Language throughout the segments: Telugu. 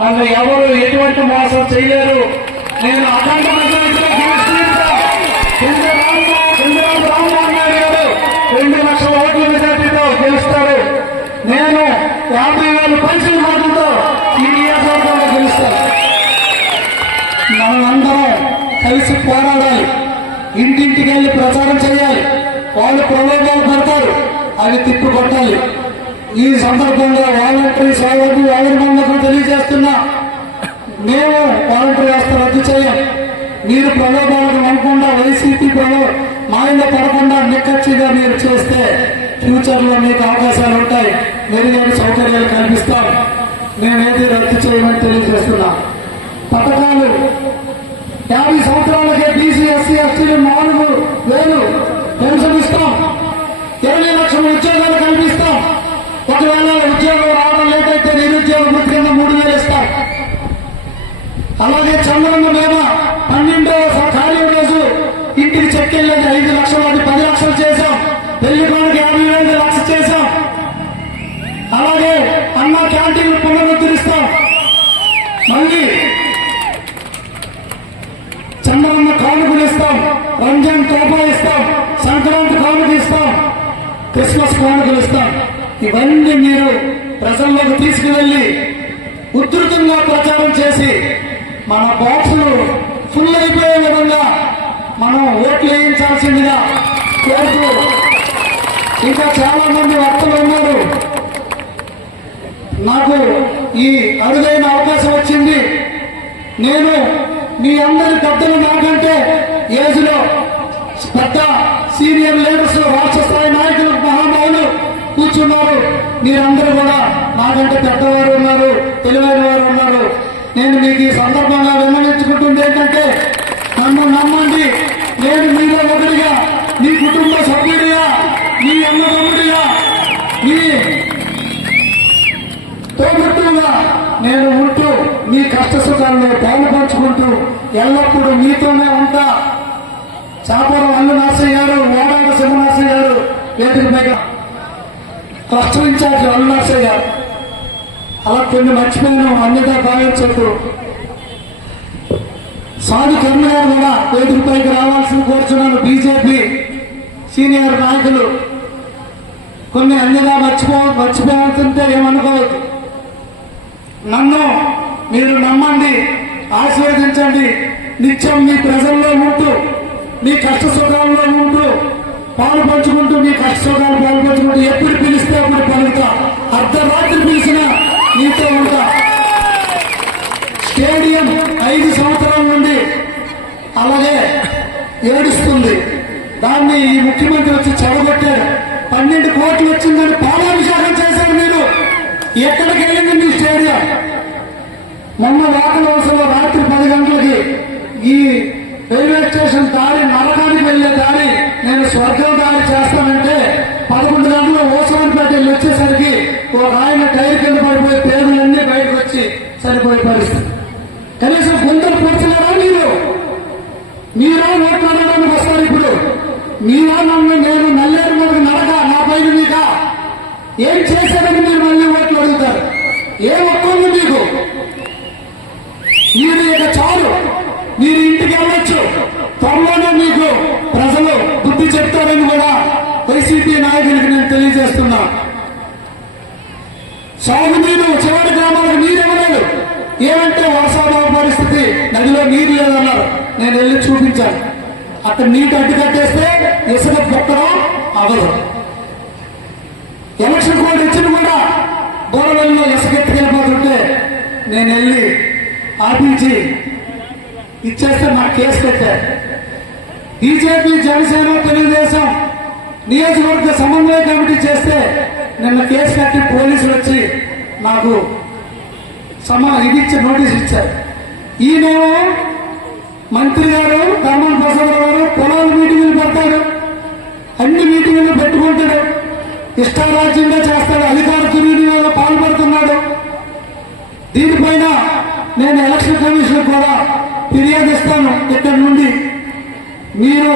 నన్ను ఎవరు ఎటువంటి మోసం చేయలేరు. నేను అఖండ మెజారిటీతో రామ్మోహన్ నాయుడు గారు 2 లక్షల ఓట్ల మెజారిటీతో గెలుస్తారు. నేను 50,000 పెన్షన్ ఓట్లతో ఈ నియోజకవర్గంలో గెలుస్తాను. మనందరం కలిసి పోరాడాలి. ఇంటింటికి వెళ్ళి ప్రచారం చేయాలి. వాళ్ళు ప్రలోభాలు పెడతారు, అవి తిప్పుకొట్టాలి. ఈ సందర్భంగా వాలంటరీ సేవకు వాలంటీర్లకు తెలియజేస్తున్నా, మేము వాలంటరీ వ్యవస్థ రద్దు చేయం. మీరు ప్రలోభాలకు నమ్మకుండా వైసీపీ మాయలో పడకుండా నిక్కచ్చిగా మీరు చేస్తే ఫ్యూచర్ లో మీకు అవకాశాలు ఉంటాయి, మెరుగైన సౌకర్యాలు కల్పిస్తాం. మేమేది రద్దు చేయమని తెలియజేస్తున్నా. పథకాలు 50 సంవత్సరాలకే బీసీ ఎస్సీ ఎస్టీలు 4,000 పెన్షన్ ఇస్తాం. 20 లక్షల ఉద్యోగాలు కల్పిస్తాం. ఒకవేళ ఉద్యోగం రావడం లేటైతే నిరుద్యోగ వృత్తి కింద 3,000 ఇస్తాం. అలాగే చంద్రన్న మీద 12వ ఖాళీ రోజు ఇంటికి చెక్ వెళ్ళేది 5 లక్షలు, అది 10 లక్షలు చేశాం. పెళ్లి పనికి 50,000 లక్ష చేశాం. అలాగే అన్న క్యాంటీన్లు పునరుద్ధరిస్తాం. మళ్ళీ చంద్రన్న కానుకలు ఇస్తాం, రంజాన్ తోపా ఇస్తాం, సంక్రాంతి కానుకలు ఇస్తాం, క్రిస్మస్ కానుకలు ఇస్తాం. ఇవన్నీ మీరు ప్రజల్లోకి తీసుకువెళ్లి ఉధృతంగా ప్రచారం చేసి మన బాక్సులు ఫుల్ అయిపోయే విధంగా మనం ఓట్లు వేయించాల్సిందిగా కోరుతూ, ఇంకా చాలా మంది వక్తలు ఉన్నారు. నాకు ఈ అరుదైన అవకాశం వచ్చింది. నేను మీ అందరి పెద్దలు, నాకంటే ఏజ్ లో పెద్ద సీనియర్ లీడర్స్, రాష్ట్ర స్థాయి నాయకులు, మహానాయులు కూర్చున్నారు. మీరందరూ కూడా నాకంటే పెద్దవారు ఉన్నారు, తెలివైన వారు ఉన్నారు. నేను మీకు ఈ సందర్భంగా విన్నవించుకుంటుంది ఏంటంటే, నన్ను నమ్మండి. నేను మీలో ఒకటిగా, మీ కుటుంబ సభ్యుడిగా, మీ అన్నదమ్ముడిగా, మీ తోబుట్టుగా నేను ఉంటూ మీ కష్ట సుఖాలను పాల్పంచుకుంటూ ఎల్లప్పుడూ మీతోనే ఉంటా. చాపరం అల్లు నర్సయ్య గారు, ఓడాడ సింహనర్సయ్య గారు వేదిక పైగా, రాష్ట్ర ఇన్ఛార్జ్ అల్లు నర్సయ్య గారు, అలా కొన్ని మర్చిపోయాను, అన్నిగా భావించకు. సాధు కర్మ గారు కూడా వేదిక పైకి రావాల్సింది కోరుచున్నాను. బీజేపీ సీనియర్ నాయకులు కొన్ని అన్నిగా మర్చిపోతుంటే ఏమనుకోవద్దు. నన్ను మీరు నమ్మండి, ఆశీర్వదించండి. నిత్యం మీ ప్రజల్లో ఉంటూ, మీ కష్ట సుఖాల్లో ఉంటూ పాలు పంచుకుంటూ, మీ కష్ట సుఖాలు పాలు పంచుకుంటూ, ఎప్పుడు పిలిస్తే అప్పుడు పలుకుతా. అర్ధరాత్రి పిలిచినా మీతో ఉంటా. స్టేడియం 5 సంవత్సరాల నుండి అలాగే ఏడుస్తుంది. దాన్ని ఈ ముఖ్యమంత్రి వచ్చి చెడగొట్టాడు. 12 కోట్లు వచ్చిందని పాలాభిషేకం చేశారు. మీరు ఎక్కడికి వెళ్ళింది మీ స్టేడియం? మొన్న వాకలవసంలో రాత్రి 10 గంటలకి ఈ రైల్వే స్టేషన్ దారి, నరకానికి వెళ్లే దారి నేను స్వర్గం దారి చేస్తానంటే 11 గంటల ఓసవన్పేట వెళ్ళి వచ్చేసరికి ఒక ఆయన టైర్ కింద పడిపోయి పేర్లన్నీ బయటకు వచ్చి సరిపోయే పరిస్థితి. కనీసం గుంతలు పూర్చలేరా? మీరా ఓట్లాడడానికి వస్తారు. ఇప్పుడు మీరా నన్ను, నేను నల్లేరు మనకు నడక, నా పైన మీక ఏం చేశారని మీరు మళ్ళీ ఓట్లు అడుగుతారు. ఏం ఒక్కొంది మీకు? మీరు ఇక చాలు, మీరు ఇంటికి వెళ్ళొచ్చు. త్వరలోనే మీకు ప్రజలు బుద్ధి చెప్తారని కూడా వైసీపీ నాయకులకి నేను తెలియజేస్తున్నా. సాగునీరు చివరి గ్రామాలకు నీరు ఇవ్వలేదు. ఏమంటే వర్షాభావ పరిస్థితి, నదిలో నీరు లేదన్నారు. నేను వెళ్ళి చూపించాను. అక్కడ నీటి అడ్డు కట్టేస్తే ఇసుక పొక్కడం అవదు. ఎలక్షన్ కోడ్ ఇచ్చిన కూడా బోరవెల్లో ఇసుక ఎత్తుకెళ్ళిపోతుంటే నేను వెళ్ళి ఆపించి ఇచ్చేస్తే నాకు కేసు పెట్టారు. బీజేపీ, జనసేన, తెలుగుదేశం నియోజకవర్గ సమన్వయ కమిటీ చేస్తే నిన్న కేసు కట్టి పోలీసులు వచ్చి నాకు ఇదిచ్చి నోటీస్ ఇచ్చారు. ఈయనేమో మంత్రి గారు ధర్మం ప్రసాద్ గారు పొలాల మీటింగులు పెడతాడు, అన్ని మీటింగులు పెట్టుకుంటాడు, ఇష్టారాజ్యంగా చేస్తాడు, అధికార దుర్వినియోగంలో పాల్పడుతున్నాడు. దీనిపైన నేను ఎలక్షన్ కమిషన్ కూడా ఫిర్యాదు ఇస్తాను. ఇక్కడ నుండి మీరు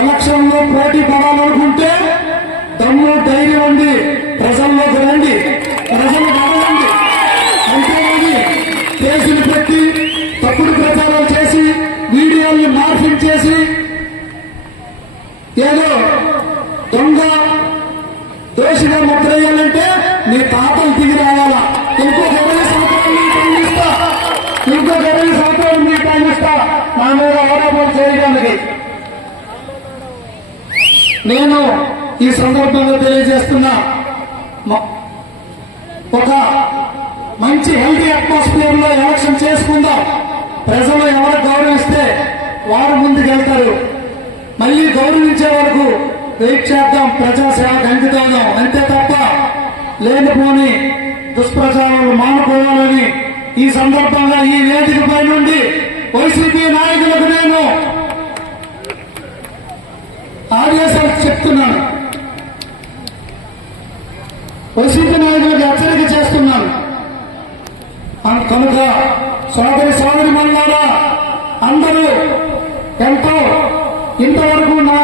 ఎలక్షన్ లో పోటీ పడాలనుకుంటే దమ్ము ధైర్యం ఉంది, ప్రజల్లోకి రండి, ప్రజలు అడగండి. అంతేగాని చేసి ఏదో దొంగ దోషిగా ముద్ర వేయాలంటే నీ తాతలు దిగి రావాలా. ఇంకొక 20 సంవత్సరాలు మీకు టైం ఇస్తా, ఇంకొక 20 సంవత్సరాలు మీకు టైం ఇస్తా నా మీద ఆరోపణలు చేయడానికి. నేను ఈ సందర్భంగా తెలియజేస్తున్నా, ఒక మంచి హెల్తీ అట్మాస్ఫియర్ లో ఎలక్షన్ చేసుకుందాం. ప్రజలు ఎవరు గౌరవిస్తే వారు ముందుకెళ్తారు. మళ్ళీ గౌరవించే వరకు వెయిట్ చేద్దాం, ప్రజాసేవకు అంకితం. అంతే తప్ప లేనిపోని దుష్ప్రచారాలు మానుకోవాలని ఈ సందర్భంగా ఈ వేదికపై నుండి వైసీపీ నాయకులకు నేను ఆదేశాలు చెప్తున్నాను. వైసీపీ నాయకులకు హెచ్చరిక చేస్తున్నాను. కనుక సోదరి మల్లారా, అందరూ ఎంతో ఇంతవరకు నా